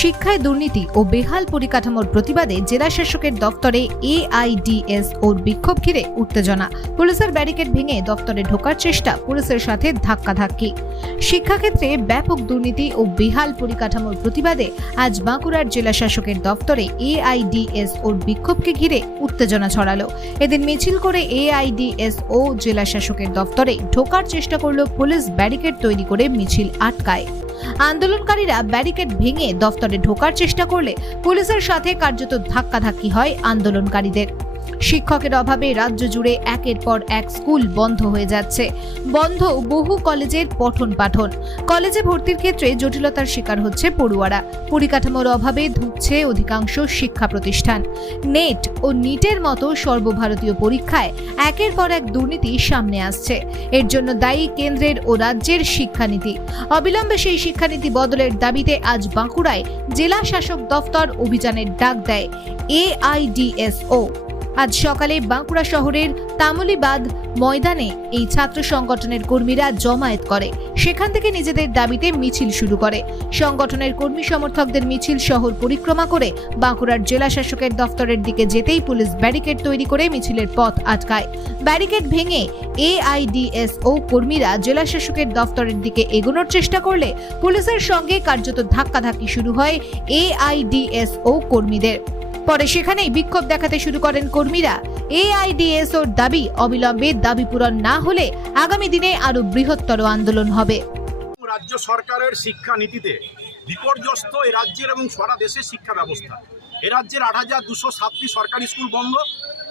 শিক্ষায় দুর্নীতি ও বেহাল পরিকাঠামোর প্রতিবাদে জেলা শাসকের দফতরে এআইডিএসওর বিক্ষোভ ঘিরে উত্তেজনা। পুলিশের ব্যারিকেড ভেঙে দফতরে ঢোকার চেষ্টা, পুলিশের সাথে ধাক্কাধাক্কি। শিক্ষাক্ষেত্রে ব্যাপক দুর্নীতি ও বেহাল পরিকাঠামোর প্রতিবাদে আজ বাঁকুড়ার জেলা শাসকের দফতরে এআইডিএসওর বিক্ষোভকে ঘিরে উত্তেজনা ছড়ালো। এদিন মিছিল করে এআইডিএসও জেলা শাসকের দফতরে ঢোকার চেষ্টা করলো পুলিশ ব্যারিকেড তৈরি করে মিছিল আটকায়। আন্দোলনকারীরা ব্যারিকেড ভেঙে দফতরে ঢোকার চেষ্টা করলে পুলিশের সাথে কার্যত ধাক্কাধাক্কি হয় আন্দোলনকারীদের। শিক্ষকের অভাবে রাজ্য জুড়ে একের পর এক স্কুল বন্ধ হয়ে যাচ্ছে। বন্ধ বহু কলেজের পঠন পাঠন। কলেজে ভর্তির ক্ষেত্রে জটিলতার শিকার হচ্ছে পড়ুয়ারা। পরিকাঠামোর অভাবে ধুঁকছে অধিকাংশ শিক্ষা প্রতিষ্ঠান। নেট ও নিটের মতো সর্বভারতীয় পরীক্ষায় একের পর এক দুর্নীতি সামনে আসছে। এর জন্য দায়ী কেন্দ্রের ও রাজ্যের শিক্ষানীতি। অবিলম্বে সেই শিক্ষানীতি বদলের দাবিতে আজ বাঁকুড়ায় জেলা শাসক দফতর অভিযানের ডাক দেয় এআইডিএসও। আজ সকালে বাঁকুড়া শহরের তামুলিবাদ ময়দানে এই ছাত্র সংগঠনের কর্মীরা জমায়েত করে। সেখান থেকে নিজেদের দাবিতে মিছিল শুরু করে। সংগঠনের কর্মী সমর্থকদের মিছিল শহর পরিক্রমা করে বাঁকুড়ার জেলা শাসকের দফতরের দিকে যেতেই পুলিশ ব্যারিকেড তৈরি করে মিছিলের পথ আটকায়। ব্যারিকেড ভেঙে এআইডিএসও কর্মীরা জেলা শাসকের দফতরের দিকে এগোনোর চেষ্টা করলে পুলিশের সঙ্গে কার্যত ধাক্কাধাক্কি শুরু হয় এআইডিএসও কর্মীদের। পরে সেখানেই বিক্ষোভ দেখাতে শুরু করেন কর্মীরা। এআইডিএসওর দাবি, অবিলম্বে দাবি পূরণ না হলে আগামী দিনে আরো বৃহত্তর আন্দোলন হবে। রাজ্য সরকারের শিক্ষা নীতিতে বিপর্যস্ত এই রাজ্যের এবং সারা দেশের শিক্ষা ব্যবস্থা। এ রাজ্যের ৮,২০৭টি সরকারি স্কুল বন্ধ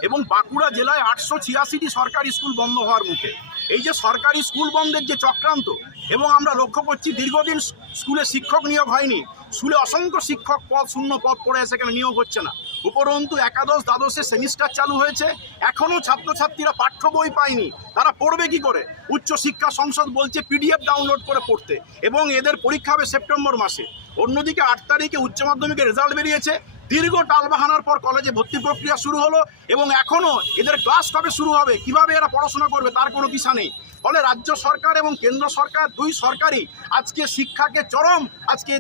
এবং বাঁকুড়া জেলায় ৮৮৬টি সরকারি স্কুল বন্ধ হওয়ার মুখে। এই যে সরকারি স্কুল বন্ধের যে চক্রান্ত, এবং আমরা লক্ষ্য করছি দীর্ঘদিন স্কুলে শিক্ষক নিয়োগ হয়নি, স্কুলে অসংখ্য শিক্ষক পদ শূন্য পদ পড়ে সেখানে নিয়োগ হচ্ছে না। উপরন্তু একাদশ দ্বাদশের সেমিস্টার চালু হয়েছে, এখনও ছাত্রছাত্রীরা পাঠ্য বই পায়নি। তারা পড়বে কি করে? উচ্চ শিক্ষা সংসদ বলছে পিডিএফ ডাউনলোড করে পড়তে, এবং এদের পরীক্ষা হবে সেপ্টেম্বর মাসে। অন্যদিকে 8 তারিখে উচ্চ মাধ্যমিকের রেজাল্ট বেরিয়েছে। দীর্ঘ টালবাহানার পর কলেজে ভর্তি প্রক্রিয়া শুরু হলো, এবং এখনও এদের ক্লাস কবে শুরু হবে, কিভাবে এরা পড়াশোনা করবে তার কোনো দিশা নেই। ফলে রাজ্য সরকার এবং কেন্দ্র সরকার দুই সরকারই আজকে শিক্ষাকে চরম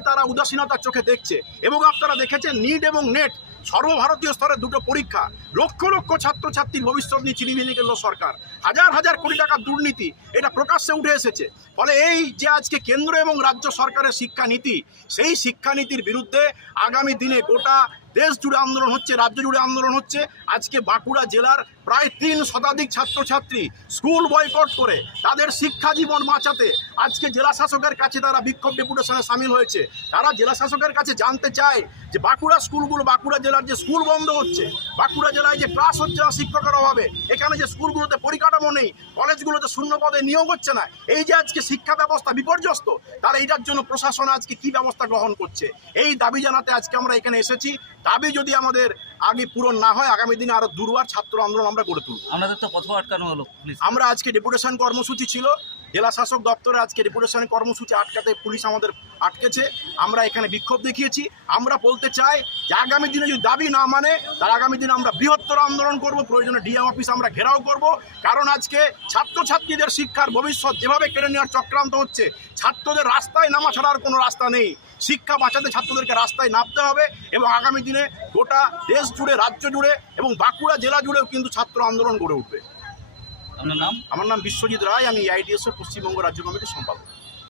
তারা উদাসীনতার চোখে দেখছে। এবং আপনারা দেখেছেন নিট এবং নেট সর্বভারতীয় স্তরের দুটো পরীক্ষা, লক্ষ লক্ষ ছাত্রছাত্রীর ভবিষ্যৎ নিয়ে চিনিমিনি গেল সরকার। হাজার হাজার কোটি টাকার দুর্নীতি এটা প্রকাশ্যে উঠে এসেছে। ফলে এই যে আজকে কেন্দ্র এবং রাজ্য সরকারের শিক্ষানীতি, সেই শিক্ষানীতির বিরুদ্ধে আগামী দিনে গোটা দেশ জুড়ে আন্দোলন হচ্ছে, রাজ্য জুড়ে আন্দোলন হচ্ছে। আজকে বাঁকুড়া জেলার প্রায় 3 শতাধিক ছাত্রছাত্রী স্কুল বয়কট করে তাদের শিক্ষা জীবন বাঁচাতে আজকে জেলা শাসকের কাছে তারা বিক্ষোভ ডেপুটেশনে সামিল হয়েছে। তারা জেলা শাসকের কাছে জানতে চায় যে বাঁকুড়া স্কুলগুলো, বাঁকুড়া জেলার যে স্কুল বন্ধ হচ্ছে, বাঁকুড়া জেলায় যে ক্লাস হচ্ছে না শিক্ষকের অভাবে, এখানে যে স্কুলগুলোতে পরিকাঠামো নেই, কলেজগুলোতে শূন্য পদে নিয়োগ হচ্ছে না, এই যে আজকে শিক্ষা ব্যবস্থা বিপর্যস্ত, তারা এইটার জন্য প্রশাসন আজকে কি ব্যবস্থা গ্রহণ করছে, এই দাবি জানাতে আজকে আমরা এখানে এসেছি। দাবি যদি আমাদের আগে পূরণ না হয়, আগামী দিনে আরো দুর্বার ছাত্র আন্দোলন আমরা গড়ে তুলব। আমাদের তো পথ আটকানো হলো। আমরা আজকে ডেপুটেশন কর্মসূচি ছিল জেলা শাসক দপ্তরে, আজকে ডেপুটেশন কর্মসূচি আটকাতে পুলিশ আমাদের আটকেছে। আমরা এখানে বিক্ষোভ দেখিয়েছি। আমরা বলতে চাই যে আগামী দিনে যদি দাবি না মানে, তার আগামী দিনে আমরা বৃহত্তর আন্দোলন করব, প্রয়োজনে ডিএম অফিস আমরা ঘেরাও করব। কারণ আজকে ছাত্রছাত্রীদের শিক্ষার ভবিষ্যৎ যেভাবে কেড়ে নেওয়ার চক্রান্ত হচ্ছে, ছাত্রদের রাস্তায় নামা ছাড়া আর কোনো রাস্তা নেই। শিক্ষা বাঁচাতে ছাত্রদেরকে রাস্তায় নামতে হবে, এবং আগামী দিনে গোটা দেশ জুড়ে, রাজ্য জুড়ে এবং বাঁকুড়া জেলা জুড়েও কিন্তু ছাত্র আন্দোলন গড়ে উঠবে। আপনার নাম? আমার নাম বিশ্বজিৎ রায়, আমি এআইডিএসও পশ্চিমবঙ্গ রাজ্য কমিটির সম্পাদক।